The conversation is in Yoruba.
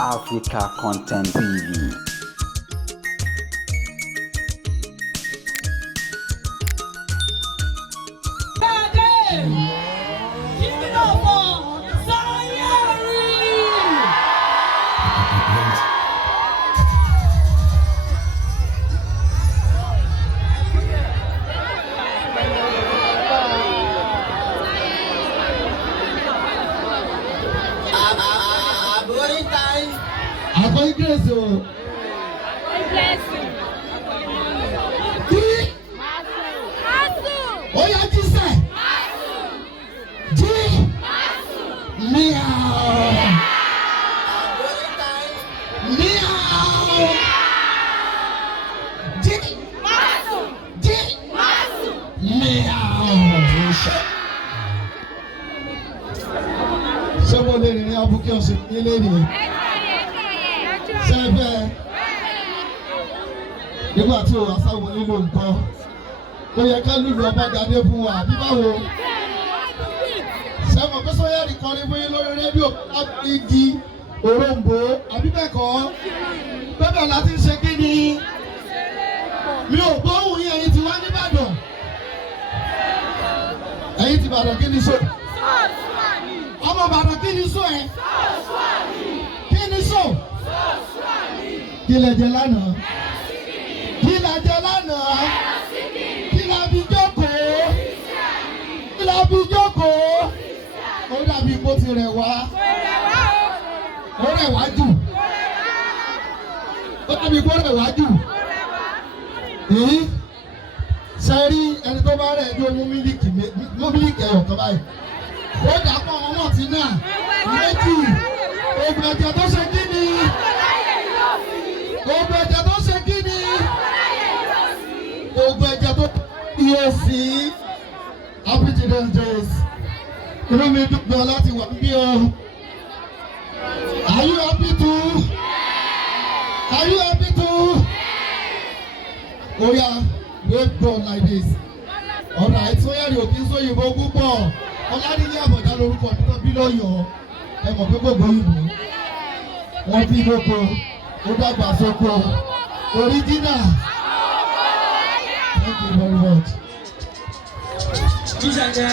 Africa Content TV. Afonja bless you. Bless you. Oh yeah, Jesus. Meow. Somebody in the Abuki lady. Sẹ́fẹ̀ nígbà tí òun àsáwọ̀ nínú nǹkan ó yẹ ká lùlù ọba gàdé fún wa bí báwo sẹ́wọ̀n pé Sanyeri kọrin fún yín lórí rédíò igi òrombó àbí bẹ́ẹ̀ kọ́ bẹ́ẹ̀ láti ṣe kí ni mi ò gbóhùn yín ẹ̀yin ti wá nìbàdàn ẹ̀yin ti Ìbàdàn kí ni so ọmọ Ìbàdàn kí ni so ẹ̀ kí ni so. Kí lẹ jẹ lánàá? Kí lẹ jẹ lánàá? Kí la fi jókòó? Kí la fi jókòó? Ó dàbí ipò ti rẹ̀ wá. Ó rẹ̀ wá jù. Ó dàbí ipò rẹ̀ wá jù. Ṣé rí ẹni tó bá rẹ̀ ní mú mílíkì ẹ̀yọ̀ kan báyìí? Ó dàpọ̀ ọmọ náà ti náà. Méjì. Ògùn ẹ̀jẹ̀ tó ṣe kí ni? Ògùn ẹ̀jẹ̀ tó ṣe kí ni? Ògùn ẹ̀jẹ̀ tó yẹ sí. Happy Children's Day. Inú mi dùn gan láti wà bí o. Are you happy too? Are you happy too? Oh yeah, wave God like this. Alright, Sanyeri òkè sóyìnbó púpọ̀. Ọládìní Àbọ̀dá lórúkọ mi tó bí lọ́yọ̀ọ́. Ẹ mọ̀ pé gbogbo òyìnbó. Wọ́n bí lóko. Ó dàgbà sóko. Original. Thank you very much.